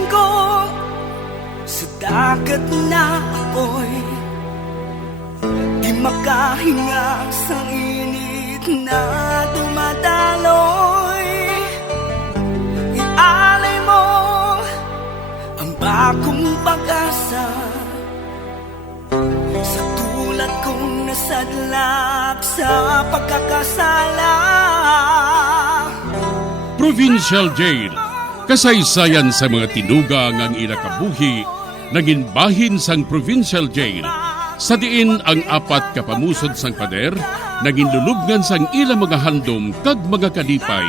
Bilang ko sa dagat na apoy, di makahinga sa init na dumadaloy. Ialay mo ang bagong pag-asa sa tulad kong nasadlak sa pagkakasala. Provincial Jail, kasaysayan sa mga tinuga ngang inakabuhi, naging bahin sang Provincial Jail. Sa diin ang apat kapamusod sang pader, naging lulubngan sang ilang mga handom kag mga kalipay,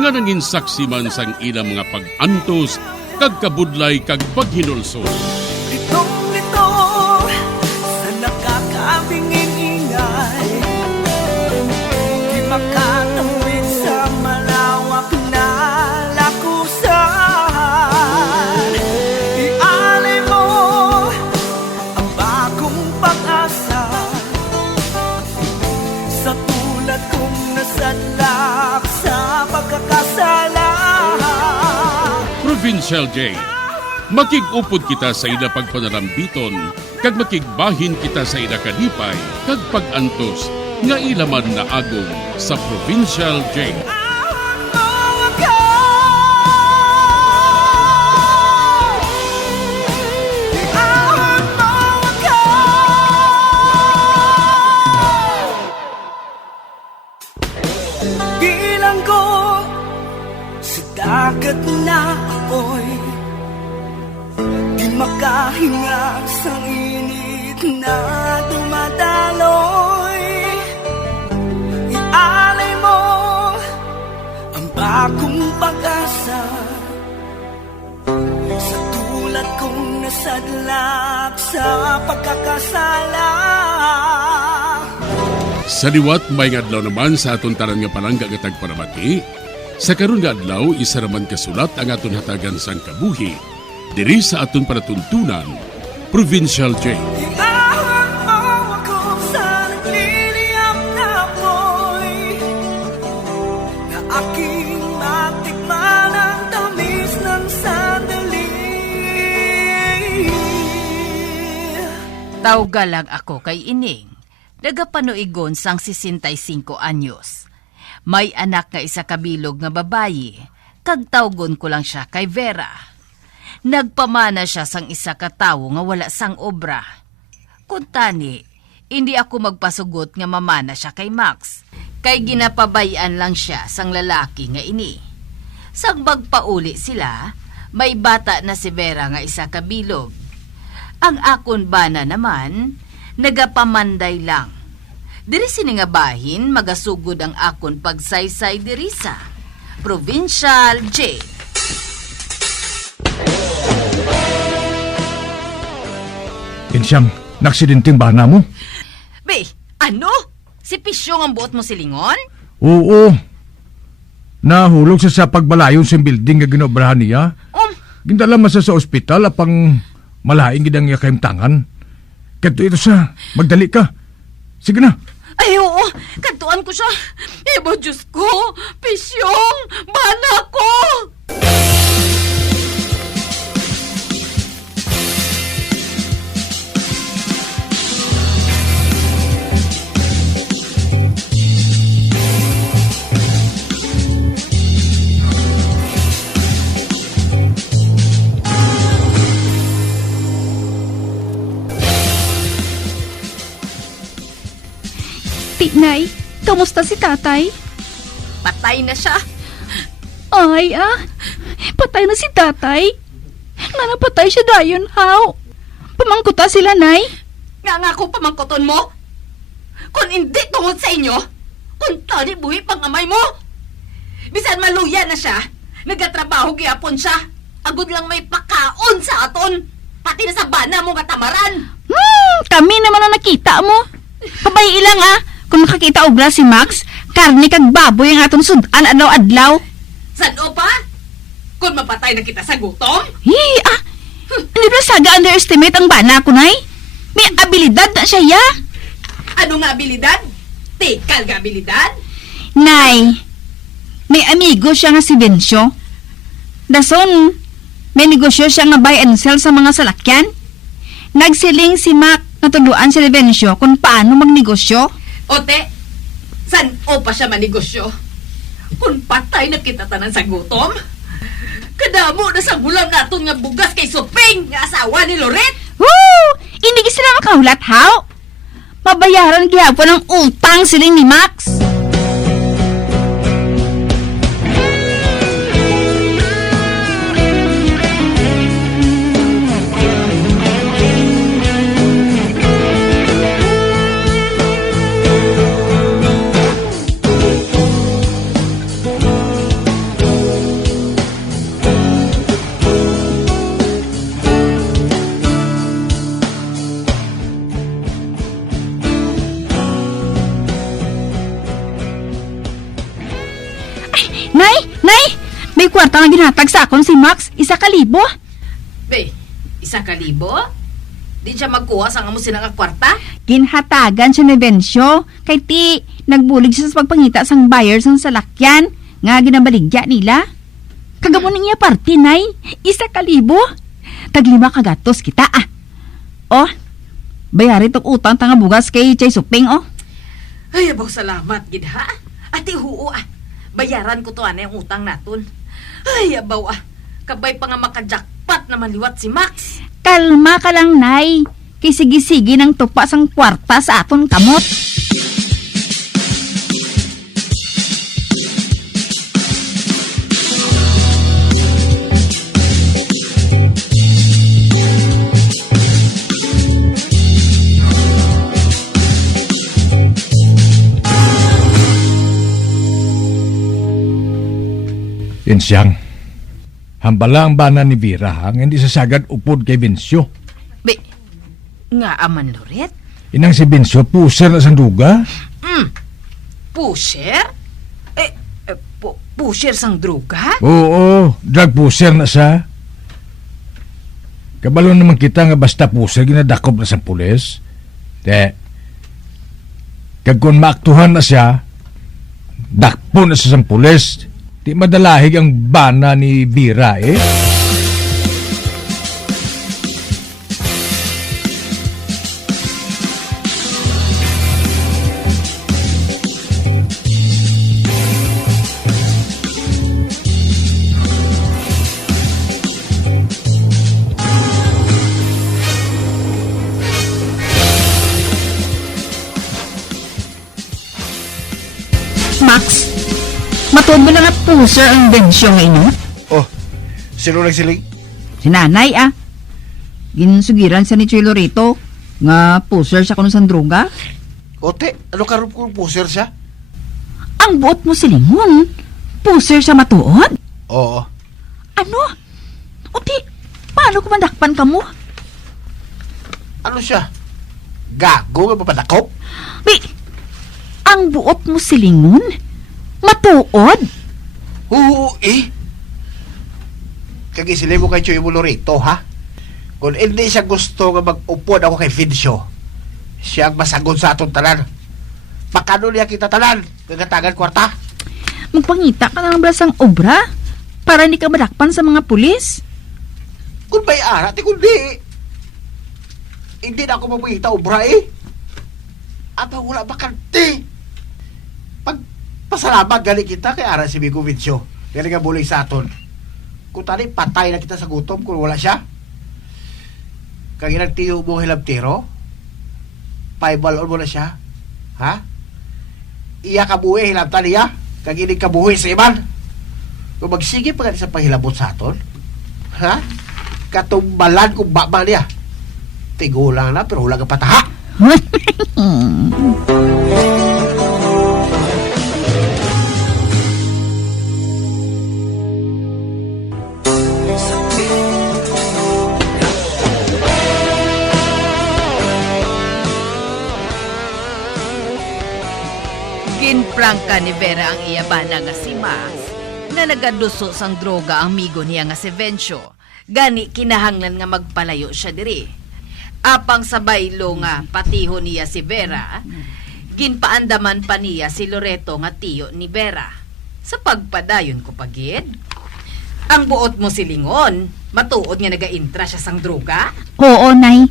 nga naging saksi man sang ilang mga pag-antos, kag kabudlay kag paghinulsol. Litong-lito sa nakakabingin ingay, di makatawid sa malawak na lakusan. Ialay mo ang bagong pag-asa sa tulad kong nasadlak sa pagkakasala. Provincial Jail, makig-upod kita sa ila pagpanarambiton, kag makigbahin kita sa ila kalipay, kag pag-antos, nga ilaman na agong sa Provincial Jail. Bilang ko sa dagat na apoy, di makahinga sa init na dumadaloy. Ialay mo ang bagong pag-asa sa tulad kong nasadlak sa pagkakasala. Sa liwat may adlaw naman sa aton tanan nga palangga nga tagparamati. Sa karon nga adlaw isa raman kasulat ang aton hatagan sang kabuhi diri sa aton panatuntunan, Provincial Jail. Iahon mo ako sa nagliliyap na apoy, na aking matikman ang tamis ng sandali. Tawgalag ako kay Ining. Nagapanuigon sang 65 anyos. May anak nga isa kabilog nga babayi, kag tawgon ko lang siya kay Vera. Nagpamana siya sang isa ka tawo nga wala sang obra. Kuntani, hindi ako magpasugot nga mamana siya kay Max, kay ginapabayan lang siya sang lalaki nga ini. Sang magpauli sila, may bata na si Vera nga isa kabilog. Ang akon bana naman, nagapamanday lang. Diri sini nga bahin, magasugod ang akon pagsaysay diri sa Provincial Jail. Insyang, naksidenteng bana mo? Be, ano? Si Pisyong ang buot mo silingon? Oo. Nahulog sa pagbalayon sa building nga ginobrahan niya. Gindala man sa ospital apang malaing gidang iya kaimtangan. Kadto ito sa, magdali ka. Sige na. Ay, oo. Kantuan ko siya. Ebo, Diyos ko. Pisyong! Bana ko! Nay, kamusta si tatay? Patay na siya. Ay, patay na si tatay. Nga napatay siya dayon, how? Pamangkuta sila, nay? Nga ako pamangkoton mo? Kung hindi tungod sa inyo, kung tali buhi pang amay mo. Bisan maluya na siya, nagatrabaho gyapon siya. Agud lang may pakaon sa aton. Pati na sa bana mo nga tamaran. Kami naman ang nakita mo. Kabay ilang kung nakakita obra si Max, karne kag baboy ang atong sudan adlaw-adlaw. Saan pa? Kung mapatay na kita sa gutom? Hindi ba saga underestimate ang bana ko, nay? May abilidad na siya, ya. Ano nga abilidad? Tikal nga abilidad? Nay, may amigo siya nga si Bencio. Dason, may negosyo siya nga buy and sell sa mga salakyan. Nagsiling si Mac na tuluan si Revencio kung paano magnegosyo. Ote, san o pa siya manegosyo? Kung patay na kita tanan sa gutom? Kadamo na sa gulam naton nga bugas kay Suping, nga asawa ni Loret. Woo! Hindi ka sila makahulat, how? Mabayaran gihapon ng utang siling ni Max. Nay! May kwarta nga ginhatag sa akon si Max, 1,000. Be, 1,000? Di siya magkuha sa nga mo silang kwarta? Ginhatagan siya ni Vencio, kay ti, nagbulig siya sa pagpangita sang buyers ng salakyan, nga ginabaligya nila. Kagamo niya party, Nay, 1,000. Taglima kagatos kita, ah. Oh, bayari tong utang tanga bugas kay Chay Suping, oh. Ay, abaw, salamat, gid ha? Ati huo, ah. Bayaran ko to yung utang naton. Ay, abaw, ah. Kabay pa nga makajakpat na maliwat si Max. Kalma ka lang, Nay. Kay sige-sige ng tupa sang kwarta sa aton kamot. Insyang, hambala ang bana ni Vera ha, nga hindi sasagad upod kay Vencio. Be, nga aman Loret? Inang si Vencio, puser na sanduga. Pusher? Pusher sang droga? Oo, drug puser na siya. Kabalo naman kita nga basta puser, ginadakop na sa pulis. Kag kung maaktuhan na siya, dakpo na siya sa pulis. Di madalahig ang bana ni Vera, eh. Max, matuod mo lang na puser ang Vencio ngayon. Oh, sino nagsiling? Si nanay, ah. Ginsugiran siya ni Choy Loreto nga puser siya kuno sa droga. Ote, ano karoon kong puser siya? Ang buot mo silingon. Puser siya matuod. Oo. Ano? Uti, paano kumandakpan ka mo? Ano siya? Gago nga papadakop? Bi, ang buot mo silingon? Matuod? Oo, eh. Kagisili mo kay Choy Mulorito, ha? Kung hindi siya gusto nga mag-upod ako kay Vincio, siya ang masagod sa atong talan. Pakano niya kita talan? Gagatagan kwarta? Magpangita ka ng brasang obra para hindi ka madakpan sa mga pulis. Kung may ara, ti kundi. Hindi na ako mamita obra, eh. Aba, wala bakante. Pasalamat gali kita kay ara si Bigo Vincio. Gali nga bulig sa aton. Kung tani, patay na kita sa gutom kung wala siya. Kag inagtiyo mo hilabtiro, paibalon mo na siya. Ha? Iya kabuhi, hilabta niya. Kag inig kabuhi sa iman. Kung magsige pa sa pahilabot sa aton, ha? Katumbalan kung baba niya. Tigulang na, pero hulang ang pataha. Ginprangka ni Vera ang iyabana nga si Max na nagaduso sang droga ang migo niya nga si Vencio. Gani kinahanglan nga magpalayo siya diri. Apang sa baylo nga patiho niya si Vera, ginpaandaman pa niya si Loreto nga tiyo ni Vera. Sa pagpadayon ko pagid. Ang buot mo silingon, matuod nga nagaintra siya sang droga. Oo, nay.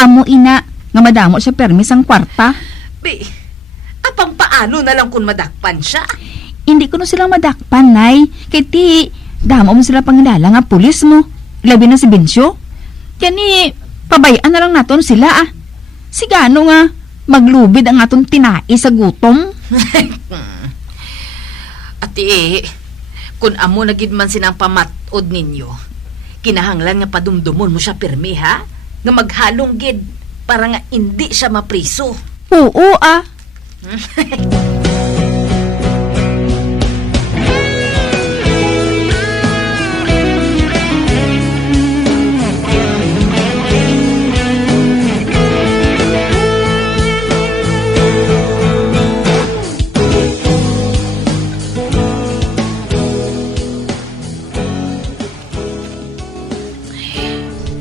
Amo ina, nga madamo siya permis ang kwarta. Be, apang paano na lang kung madakpan siya? Hindi ko na silang madakpan, nay. Kay ti, damo mo sila pangilala nga pulis mo. Labi na si Bensyo. Kani, pabayaan na lang naton sila ah. Sigano nga, maglubid ang aton tinai sa gutom. Ati kung amo na gid man sinang pamatod ninyo, kinahanglan nga padumdumon mo siya pirmi ha? Nga maghalong gid para nga hindi siya mapriso. Oo ah.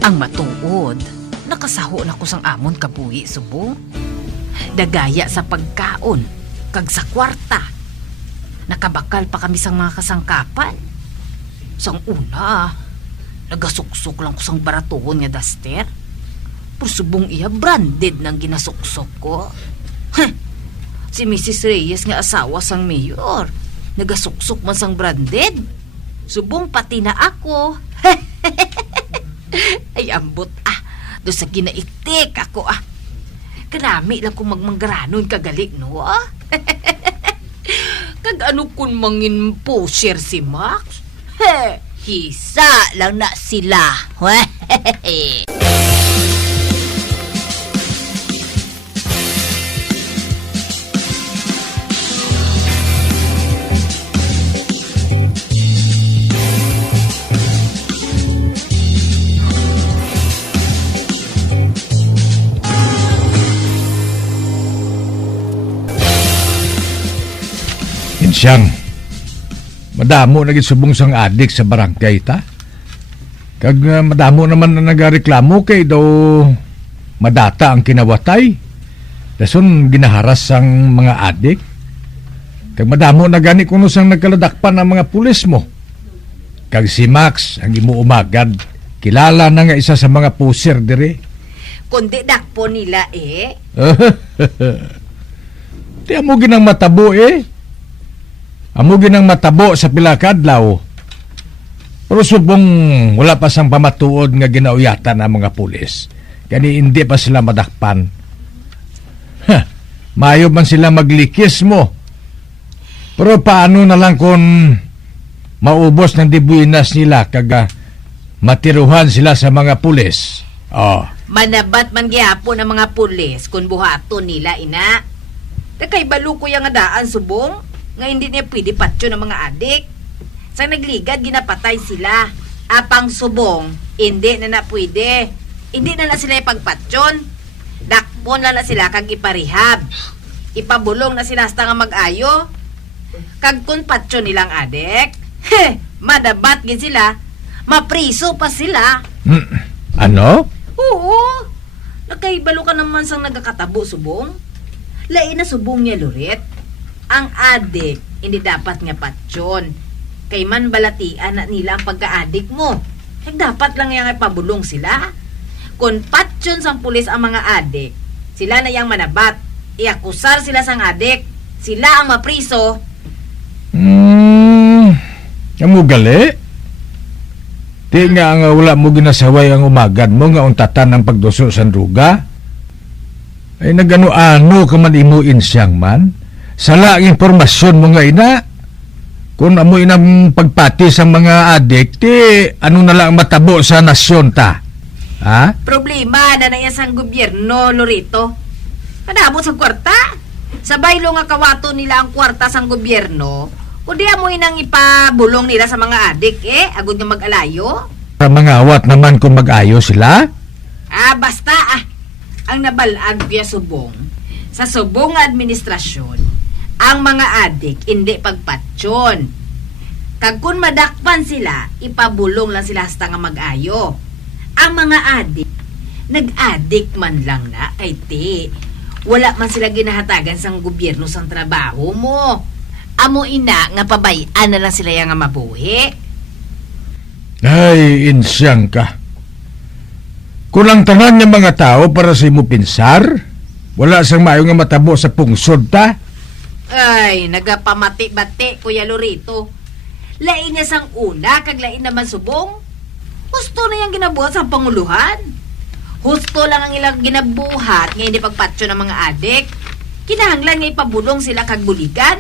Ang matuod, nakasaho na ko sang amon kabuhi subo. Dagaya sa pagkaon, kag sa kwarta. Nakabakal pa kami sang mga kasangkapan. Sang una, nagasuksok lang ko sang baratuhon nga daster. Pero subong iya branded nang ginasuksok ko. Heh, si Mrs. Reyes nga asawa sang mayor, nagasuksok man sang branded. Subong pati na ako. Ay ambot do sa ginaitik ako kanami lang kung magmanggaranon kagali no kag ano kun mangin pusher si Max hisa lang na sila. Siyang madamo na subong sang adik sa barangay ta. Kag madamo naman na nagareklamo kay daw madata ang kinawatay. Dason ginaharas sang mga adik. Kag madamo na gani kuno sang nagkaladakpan ang mga pulis mo. Kag si Max ang imo umagad, kilala na nga isa sa mga puser dire. Kundi dakpo nila Di mo ginang matabo Amo ginang matabo sa pilakadlaw. Pero subong wala pa sang pamatuod nga ginauyatan ang mga pulis. Kani hindi pa sila madakpan. Mayo man sila maglikis mo. Pero paano na lang kung maubos ng dibuinas nila kag matiruhan sila sa mga pulis? Manabat man gyapon ang mga pulis kung buhaton nila ina. Kay balo ko yang daan subong. Nga hindi niya pwede patyo ng mga adik. Sa nagligad, ginapatay sila. Apang subong, hindi na pwede. Hindi na sila ipagpatyon. Dakpon na sila kag iparihab. Ipabulong na sila hasta nga mag-ayo. Kag kung patyo nilang adik, madabat gid sila. Mapriso pa sila. Ano? Oo. Nakaibalo ka naman sang nagakatabo subong. Lain na subong niya lurit. Ang adik, hindi dapat nga patyon. Kay man balatian na nila ang pagka-adik mo. Dapat lang yang ipabulong sila. Kung patyon sang pulis ang mga adik, sila na yang manabat. Iakusar sila sang adik. Sila ang mapriso. Amo gali? Di nga nga wala mo ginasaway ang umagad mo nga untatan ng pagduso sa druga? Ay nagano-ano ka man imuin siyang man? Sala ang impormasyon mo nga ina. Kung amo inang pagpati sa mga adik, ano na lang matabo sa nasyon ta? Ha? Problema na naya sang gobyerno, Lorito. Kadabot sa kwarta. Sa baylo nga kawato nila ang kwarta sang gobyerno, kundi amo inang ipabulong nila sa mga adik agud nga mag-alayo. Para mangawat naman kung mag-ayo sila? Basta ang nabalaan kuya subong. Sa subong nga administrasyon, ang mga adik hindi pagpatsyon. Kag kun madakpan sila, ipabulong lang sila hasta nga mag-ayo. Ang mga adik, nag-adik man lang na kay wala man sila ginahatagan sang gobyerno sang trabaho mo. Amo ina nga pabayaan na lang sila yang nga mabuhi. Ay, insyang ka. Kulang tanan ng mga tao para sa imo pinsar? Wala sang maayo nga matabo sa pungsod ta? Ay, nagapamati-bati, Kuya Lorito. Lain niya sang una, kag lain naman subong. Husto na yung ginabuhat sa panguluhan. Husto lang ang ilang ginabuhat nga hindi pagpatyo ng mga adik. Kinahanglan nga ipabulong sila kag bulikan.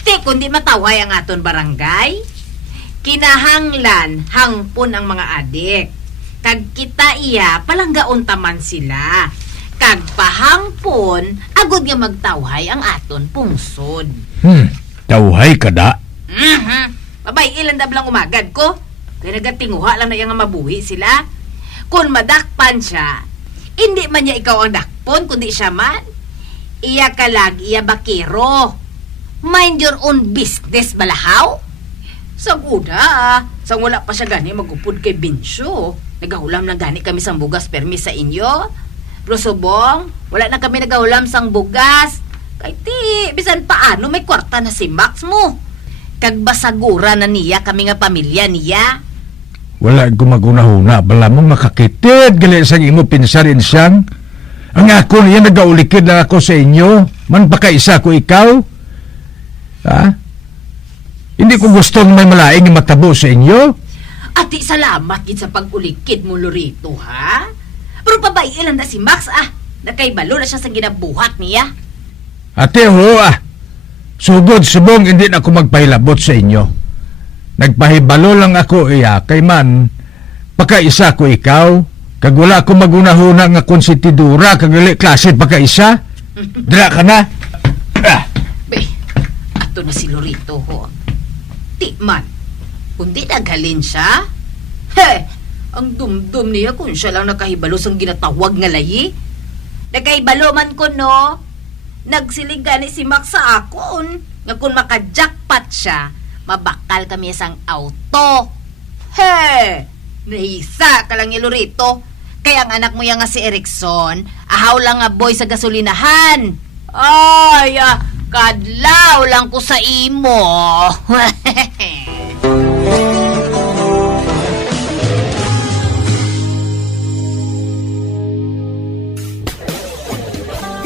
Di kundi mataway ang aton barangay. Kinahanglan hangpon ang mga adik. Kag kita iya palanggaon taman sila. Kag pahangpon agud nga magtawhay ang aton pungsod. Tawhay ka da? Babay, ilan dablang umagad ko. Kaya nagatinguha lang na yung mabuhi sila. Kung madakpan siya, hindi man niya ikaw ang dakpon, kundi siya man. Iya ka lag, iya bakero. Mind your own business, balahaw. Sa una, sa wala pa siya gani magupod kay Binsyo. Nagahulam lang gani kami sang bugas permis sa inyo. Pero subong, wala na kami nagahulam sang bugas. Kay ti, bisan paano may kwarta na si Max mo. Kag basagura na niya kami nga pamilya niya. Wala gumagunahuna, bala mong makakitid gali sang imo pinsarin siyang. Ang ako niya nagaulikid na ako sa inyo, man pa kaisa ko ikaw. Ha? Hindi ko gustong may malaing nga matabo sa inyo. Ati, salamat gid sa pag-ulikid mo, Lorito, ha? Pero pabay, ilan na si Max, Nakaibalo na siya sa ginabuhat niya. Ate ho, sugod subong hindi na ako magpahilabot sa inyo. Nagpahibalo lang ako iya, kay man, pakaisa ko ikaw, kag wala ako magunahuna nga konsentidura, kag gali klase pakaisa. Dira ka na. Be, ato na si Lorito, ho. Di man, kundi naghalin siya. Ang dumdum niya kung siya lang nakahibalo sang ginatawag nga layi. Nakahibalo man ko, no? Nagsiligani si Max sa akon, nga kung makajackpot siya, mabakal kami sang auto. Nahisa ka lang ni Lorito. Kaya ang anak mo yang nga si Erickson, ahaw lang nga boy sa gasolinahan. Ay, kadlaw lang ko sa imo.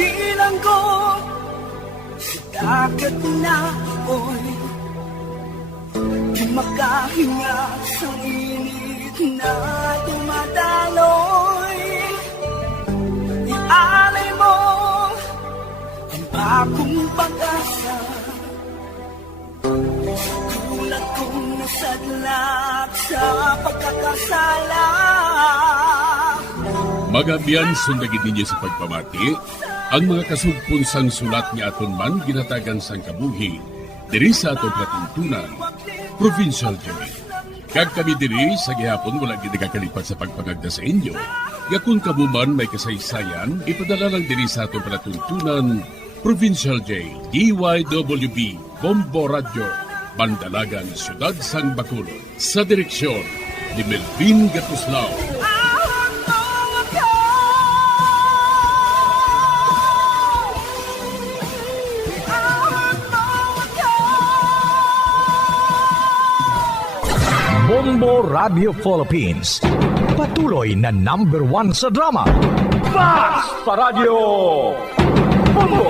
Bilang ko sa dagat na apoy, di makahinga sa init na dumadaloy. Ialay mo ang bagong pag-asa, tulad kong nasadlat sa pagkakasala. Magabiyan sundagin ninyo sa pagpamati, ang mga kasugpon sang sulat ni aton man ginatagan sang kabuhi, diri sa aton patuntunan, Provincial Journal. Kag kami diri sa gihapon wala gid nakakalipat sa pagpangagda sa inyo. Yakun kabuman may kasaysayan, ipadala lang diri sa aton patuntunan, Provincial J, DYWB, Bombo Radio, Bandalagan, Siyudad San Bacolod, sa direksyon ni Melvin Gatuslao. Bombo Radio Philippines. Patuloy na #1 sa drama. Mas pa Radio! Bombo!